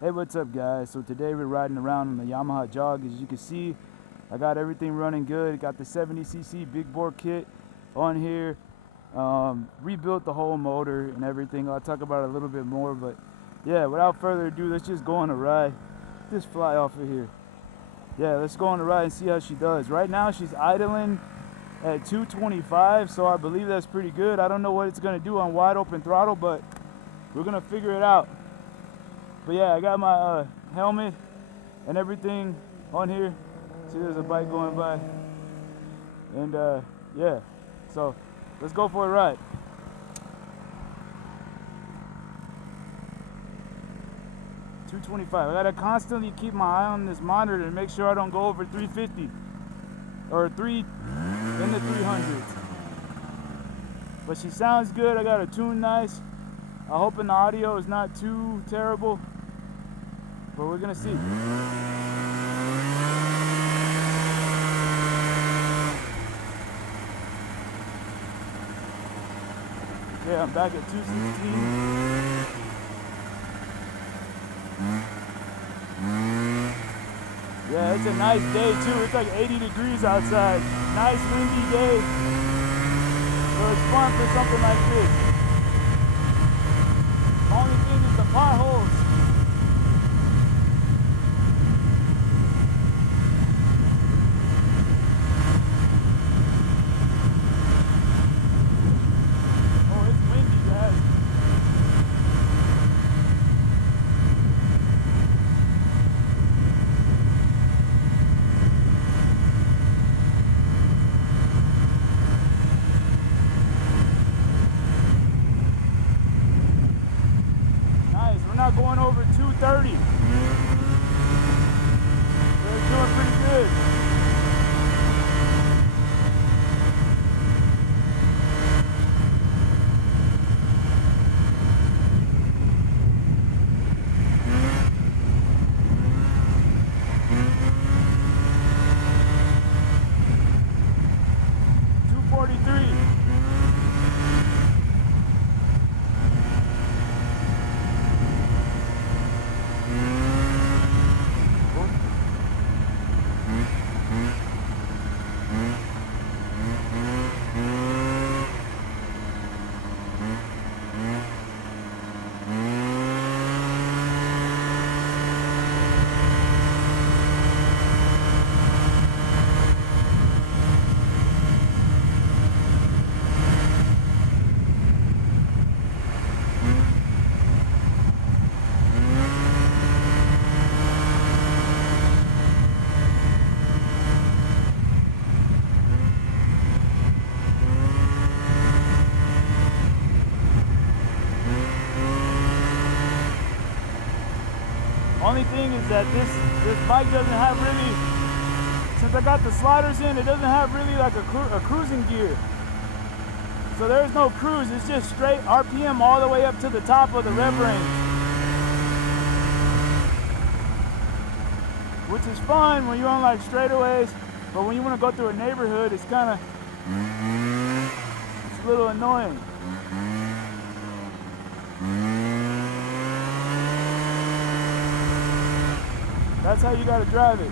Hey, what's up guys? So today we're riding around on the Yamaha Jog. As you can see, I got everything running good. Got the 70cc big bore kit on here. Rebuilt the whole motor and everything. I'll talk about it a little bit more, but yeah, without further ado, let's just go on a ride. Just fly off of here. Yeah, let's go on a ride and see how she does. Right now she's idling at 225, so I believe that's pretty good. I don't know what it's gonna do on wide open throttle, but we're gonna figure it out. But yeah, I got my helmet and everything on here. See, there's a bike going by. And yeah, so let's go for a ride. $225. I gotta constantly keep my eye on this monitor to make sure I don't go over 350 or 3 in the 300s. But she sounds good. I got her tuned nice. I'm hoping the audio is not too terrible, but we're gonna see. Okay, I'm back at 216. Yeah, it's a nice day too. It's like 80 degrees outside. Nice windy day. So it's fun for something like this. Only thing is the potholes. Oh, it's windy, guys. Not going over 230. They're doing pretty good. Only thing is that this bike doesn't have really, since I got the sliders in, it doesn't have really like a cruising gear. So there's no cruise, it's just straight RPM all the way up to the top of the rev range. Which is fun when you're on like straightaways, but when you want to go through a neighborhood, it's kind of, it's a little annoying. That's how you gotta drive it.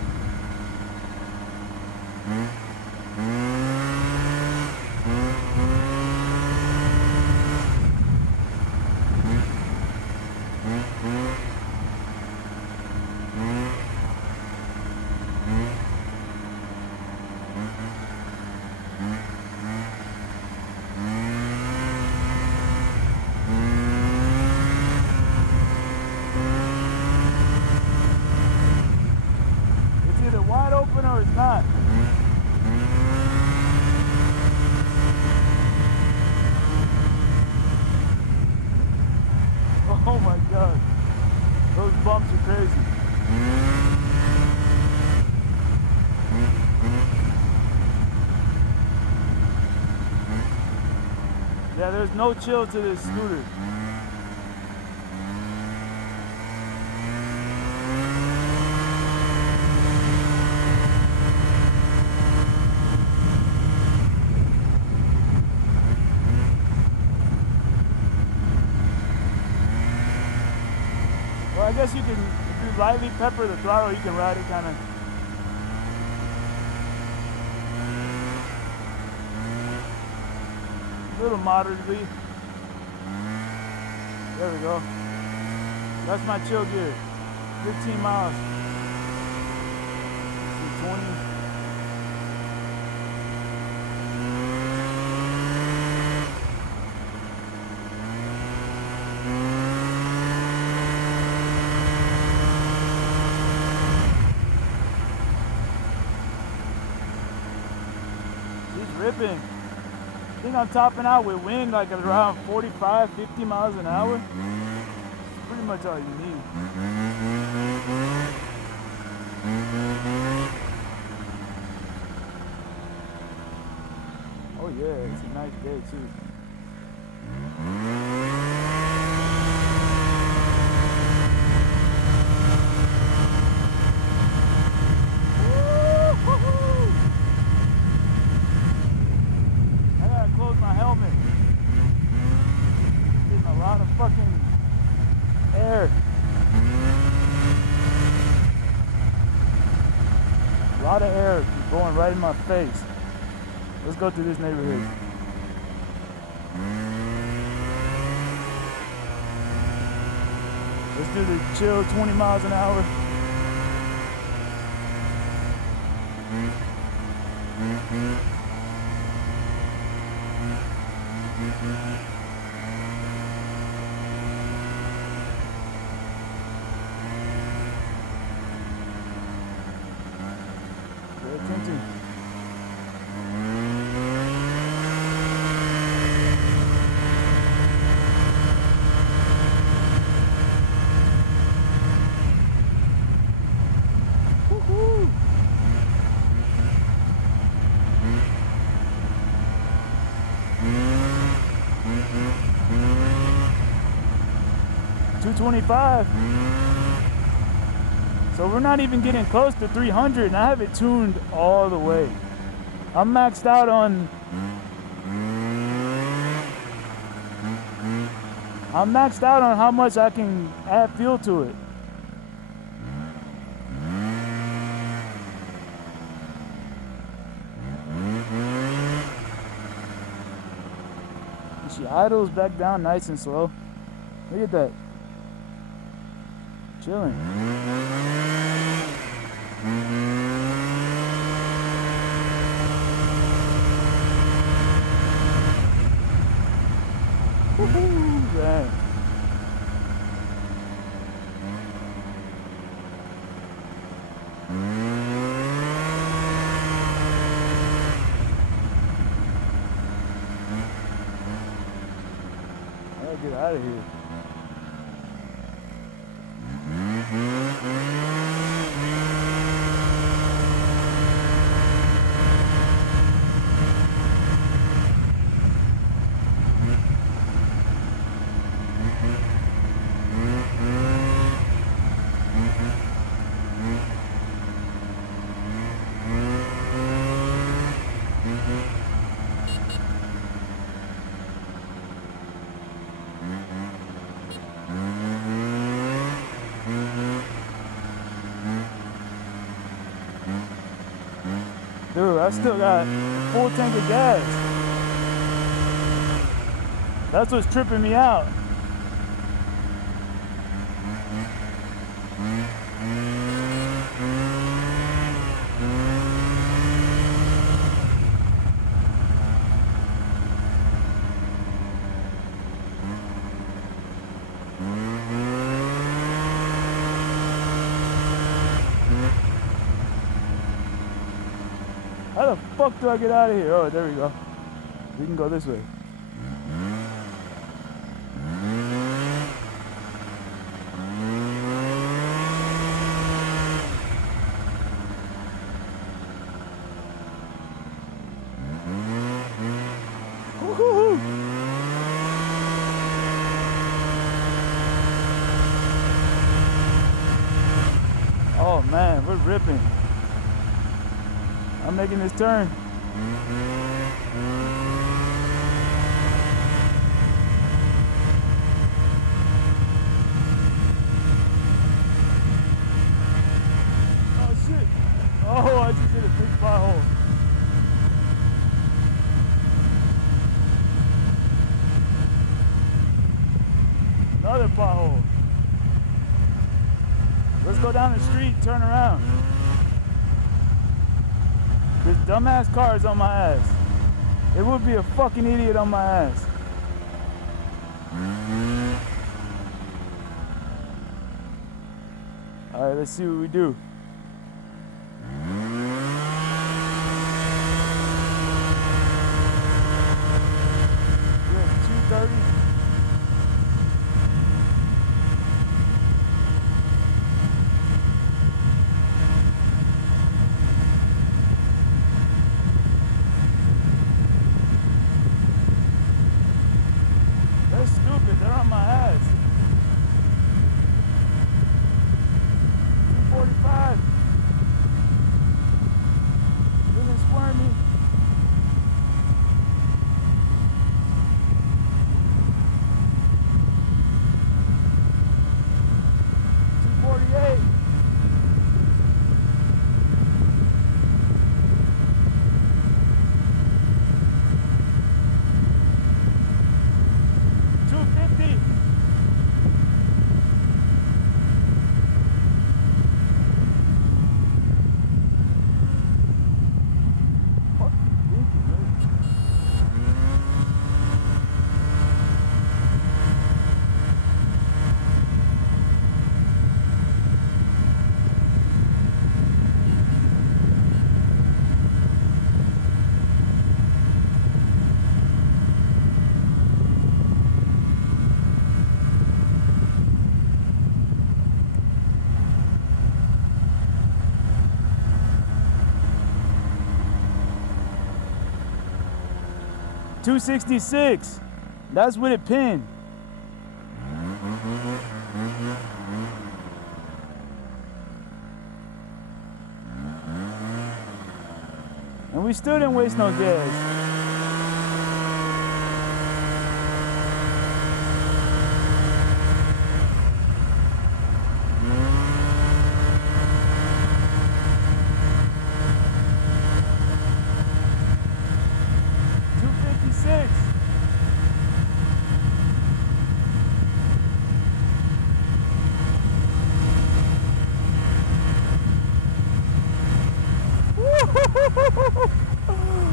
Wide open or it's not. Oh my god, those bumps are crazy. Yeah, there's no chill to this scooter. Well, I guess you can, if you lightly pepper the throttle, you can ride it kind of. A little moderately. There we go. That's my chill gear. 15 miles. Let's see, 20. She's ripping. I think I'm topping out with wind like around 45, 50 miles an hour. It's pretty much all you need. Oh yeah, it's a nice day too. Fucking air. A lot of air going right in my face. Let's go through this neighborhood. Let's do the chill 20 miles an hour. Pay attention. Woohoo! $225. So we're not even getting close to 300, and I have it tuned all the way. I'm maxed out on how much I can add fuel to it. And she idles back down nice and slow. Look at that. Chilling. Woohoo! Dang. I gotta get out of here. Dude, I still got a full tank of gas. That's what's tripping me out. How the fuck do I get out of here? Oh, there we go. We can go this way. Woo-hoo-hoo. Oh man, we're ripping. I'm making this turn. Let's go down the street, turn around. This dumbass car is on my ass. It would be a fucking idiot on my ass. All right, let's see what we do. We're at 230. They're stupid. They're on my ass. 245. Feeling squirmy. 248. 250. Fuck you thinking, man? 266. That's with it pinned. And we still didn't waste no gas.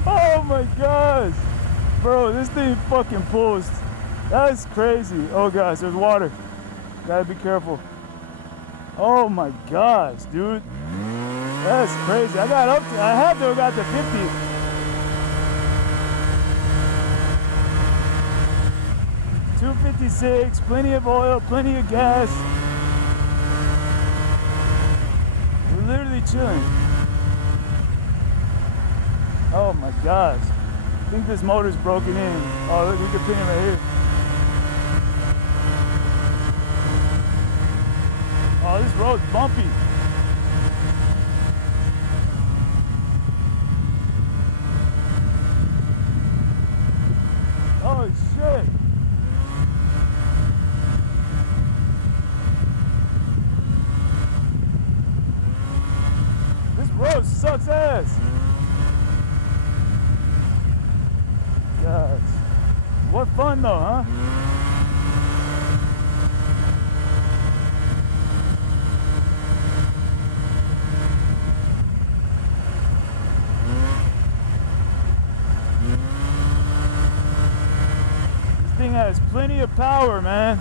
Oh my gosh, bro, this thing fucking pulls. That's crazy. Oh gosh, there's water. Gotta be careful. Oh my gosh, dude, that's crazy. I had to have got to 50. $256, plenty of oil, plenty of gas. We're literally chilling. Oh my gosh. I think this motor's broken in. Oh, look, we can pin it right here. Oh, this road's bumpy. Oh shit. This road sucks ass. Gosh. What fun though, huh? This thing has plenty of power, man.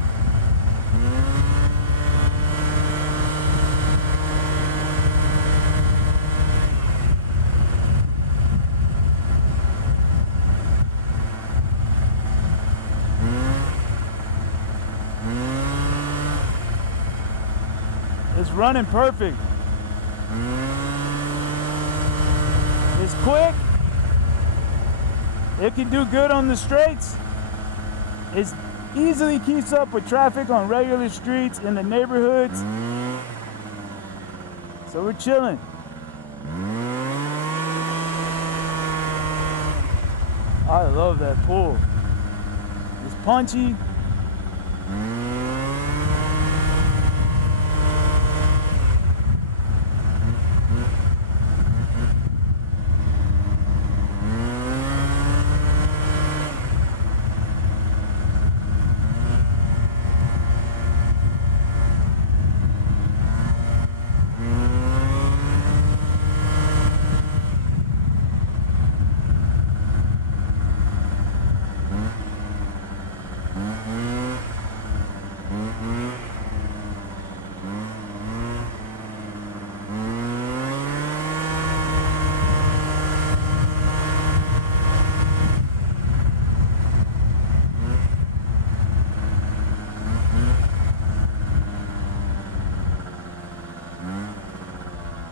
It's running perfect. It's quick. It can do good on the straights. It easily keeps up with traffic on regular streets in the neighborhoods. So we're chilling. I love that pull. It's punchy.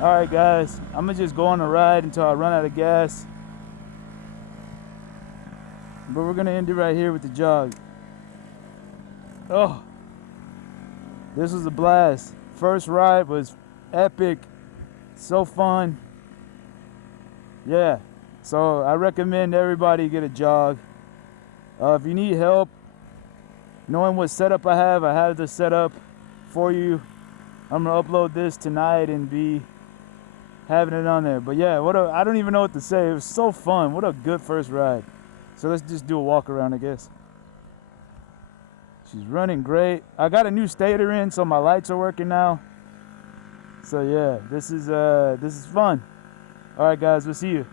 Alright guys, I'm gonna just go on a ride until I run out of gas. But we're gonna end it right here with the jog. Oh, this was a blast. First ride was epic, so fun. Yeah, so I recommend everybody get a jog. If you need help knowing what setup I have the setup for you. I'm gonna upload this tonight and be having it on there. But yeah, I don't even know what to say. It was so fun. What a good first ride. So let's just do a walk around, I guess. She's running great. I got a new stator in, so my lights are working now. So yeah, this is fun. All right, guys, we'll see you.